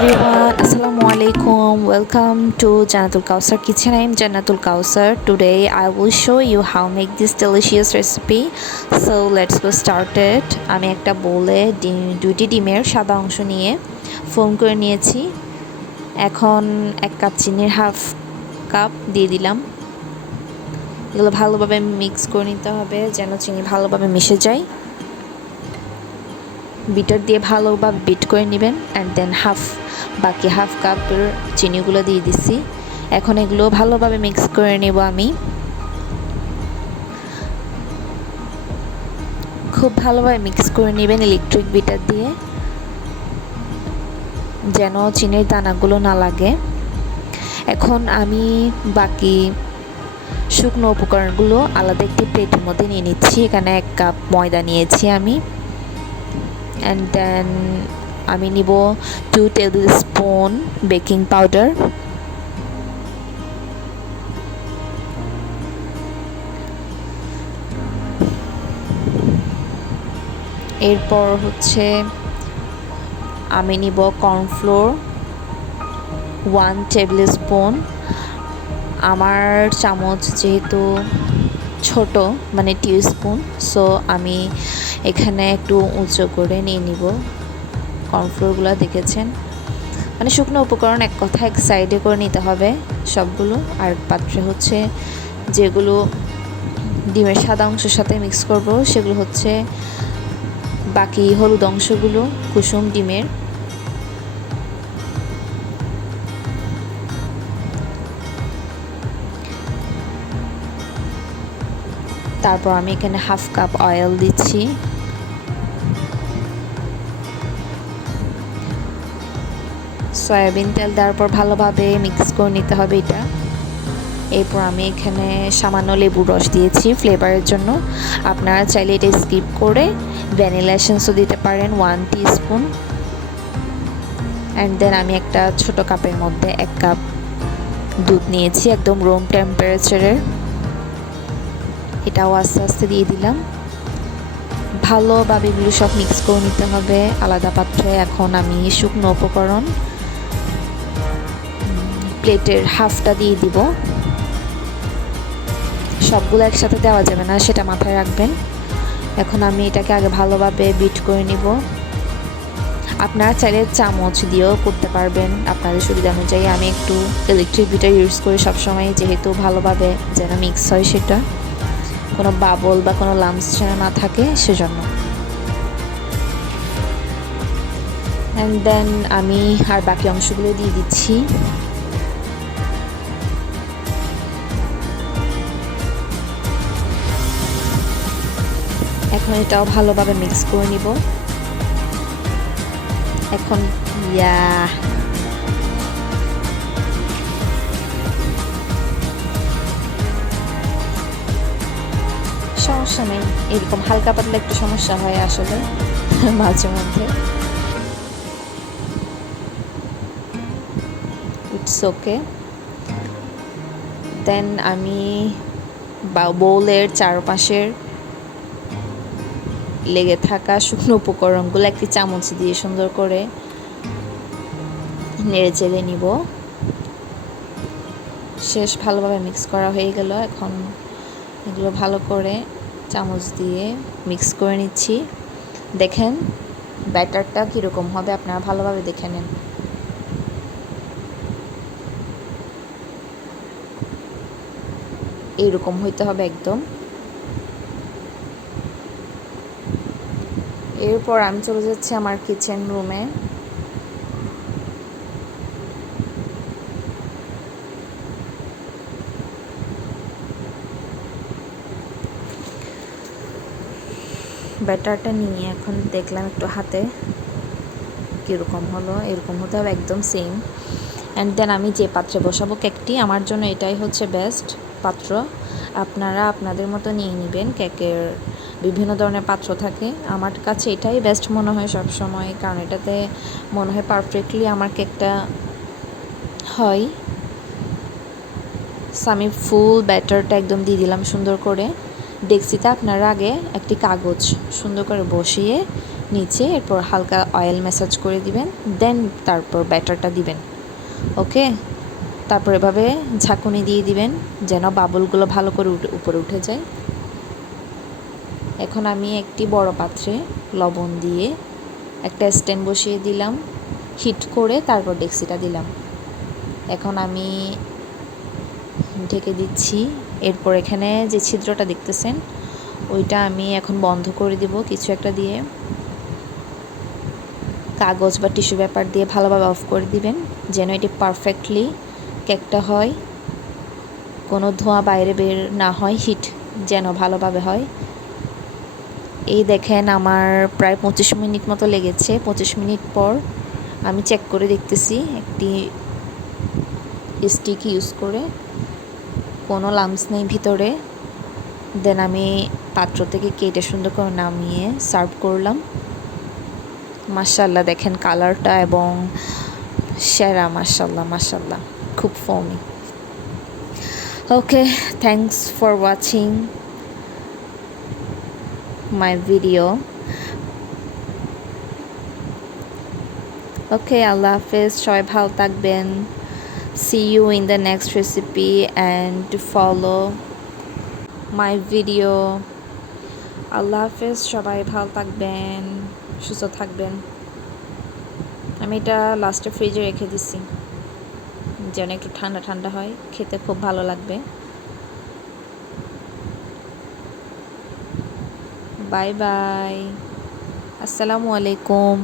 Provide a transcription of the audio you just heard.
everyone, Assalamu alaikum. Welcome to Jannatul Kausar Kitchen. I am Jannatul Kausar. Today I will show you how make this delicious recipe. So let's go started. আমি একটা বোলে দুইটি ডিমের সাদা অংশ নিয়ে foam করে নিয়েছি। এখন 1 কাপ চিনির হাফ কাপ দিয়ে দিলাম। এগুলো ভালোভাবে মিক্স করে নিতে হবে যেন চিনি ভালোভাবে মিশে যায়। বিটার দিয়ে ভালোভাবে বিট করে নেবেন অ্যান্ড দেন বাকি হাফ কাপের চিনিগুলো দিয়ে দিছি। এখন এগুলো ভালোভাবে মিক্স করে নেব। আমি খুব ভালোভাবে মিক্স করে নেবেন ইলেকট্রিক বিটার দিয়ে যেন চিনির দানাগুলো না লাগে। এখন আমি বাকি শুকনো উপকরণগুলো আলাদা একটি প্লেটের মধ্যে নিয়ে নিচ্ছি। এখানে 1 কাপ ময়দা নিয়েছি আমি, and then আমি নিব 2 tablespoon বেকিং পাউডার, এরপর হচ্ছে আমি নিব কর্নফ্লোর 1 tablespoon। আমার চামচ যেহেতু ছোট মানে টিস্পুন, সো আমি এখানে একটু উঁচু করে নিয়ে নিব কর্নফ্লোরগুলো। দেখেছেন, মানে শুকনো উপকরণ এক কথা এক সাইডে করে নিতে হবে সবগুলো। আর পাত্রে হচ্ছে যেগুলো ডিমের সাদা অংশের সাথে মিক্স করব সেগুলো হচ্ছে বাকি হলুদ অংশগুলো কুসুম ডিমের। তারপর আমি এখানে হাফ কাপ অয়েল দিচ্ছি। সয়াবিন তেল দেওয়ার পর ভালোভাবে মিক্স করে নিতে হবে এটা। এরপর আমি এখানে সামান্য লেবুর রস দিয়েছি ফ্লেভারের জন্য। আপনারা চাইলে এটা স্কিপ করে ভ্যানিলা এসেন্সও দিতে পারেন 1 টিস্পুন। অ্যান্ড দেন আমি একটা ছোট কাপের মধ্যে 1 কাপ দুধ নিয়েছি একদম রুম টেম্পারেচারের। এটাও আস্তে আস্তে দিয়ে দিলাম। ভালোভাবে এগুলো সব মিক্স করে নিতে হবে আলাদা পাত্রে। এখন আমি শুকনো উপকরণ প্লেটের হাফটা দিয়ে দিব। সবগুলো একসাথে দেওয়া যাবে না, সেটা মাথায় রাখবেন। এখন আমি এটাকে আগে ভালোভাবে বিট করে নিব। আপনারা চাইলে চামচ দিয়েও করতে পারবেন আপনাদের সুবিধা অনুযায়ী। আমি একটু ইলেকট্রিক বিটার ইউজ করি সবসময়, যেহেতু ভালোভাবে যেন মিক্স হয়, সেটা কোনো বাবল বা কোনো লাম্পস যেন না থাকে সেজন্য। অ্যান্ড দেন আমি আর বাকি অংশগুলো দিয়ে দিচ্ছি। এখন এটাও ভালোভাবে মিক্স করে নিব। এখন সমস্যা নেই, এরকম হালকা পাতলা একটু সমস্যা হয় আসলে মাঝে মধ্যে, ইটস ওকে। দেন আমি বোলের চারপাশের লেগে থাকা শুকনো উপকরণগুলো একটি চামচ দিয়ে সুন্দর করে নেড়ে চেড়ে নিব। শেষ ভালোভাবে মিক্স করা হয়ে গেল। এখন এগুলো ভালো করে চামচ দিয়ে মিক্স করে নিচ্ছি। দেখেন ব্যাটারটা কীরকম হবে, আপনারা ভালোভাবে দেখে নেন। এইরকম হইতে হবে একদম। এরপর আমি চলে যাচ্ছি আমার কিচেন রুমে। ব্যাটারটা নিয়ে এখন দেখলাম একটু হাতে কীরকম হলো, এরকম হতে হবে একদম সেম। অ্যান্ড দেন আমি যে পাত্রে বসাবো কেকটি, আমার জন্য এটাই হচ্ছে বেস্ট পাত্র। আপনারা আপনাদের মতো নিয়ে নেবেন। কেকের বিভিন্ন ধরনের পাত্র থাকে, আমার কাছে এটাই বেস্ট মনে হয় সব সময়, কারণ এটাতে মনে হয় পারফেক্টলি আমার কেকটা হয়। সো আমি ফুল ব্যাটারটা একদম দিয়ে দিলাম সুন্দর করে। ডেক্সিতে আপনারা আগে একটি কাগজ সুন্দর করে বসিয়ে নিচে, এরপর হালকা অয়েল ম্যাসাজ করে দিবেন, দেন তারপর ব্যাটারটা দিবেন। ওকে, তারপর এভাবে ঝাঁকুনি দিয়ে দিবেন যেন বাবলগুলো ভালো করে উপরে উঠে যায়। এখন আমি একটি বড় পাত্রে লবণ দিয়ে একটা স্ট্যান্ড বসিয়ে দিলাম, হিট করে তারপর ডেক্সিটা দিলাম। এখন আমি ঢেকে দিচ্ছি। এরপর এখানে যে ছিদ্রটা দেখতেছেন ওইটা আমি এখন বন্ধ করে দিব কিছু একটা দিয়ে। কাগজ বা টিস্যু পেপার দিয়ে ভালোভাবে অফ করে দিবেন যেন এটি পারফেক্টলি কেকটা হয়, কোনো ধোঁয়া বাইরে বের না হয়, হিট যেন ভালোভাবে হয়। এই দেখেন আমার প্রায় 25 মিনিট মতো লেগেছে। 25 মিনিট পর আমি চেক করে দেখতেছি একটি স্টিক ইউজ করে, কোনো লামস নেই ভিতরে। দেন আমি পাত্র থেকে কেটে সুন্দর করে নামিয়ে সার্ভ করলাম। মাশাআল্লাহ, দেখেন কালারটা এবং সেরা, মাশাআল্লাহ মাশাআল্লাহ, খুব foamy. Okay, thanks for watching my video. Okay, আল্লাহ হাফেজ, সবাই ভালো থাকবেন। See you in the next recipe and follow my video. আল্লাহ হাফেজ, সবাই ভালো থাকবেন, সুস্থ থাকবেন। আমি এটা লাস্টে ফ্রিজে রেখে দিছি যেন একটু ঠান্ডা ঠান্ডা হয়, খেতে খুব ভালো লাগবে। বাই বাই, আসসালামু আলাইকুম।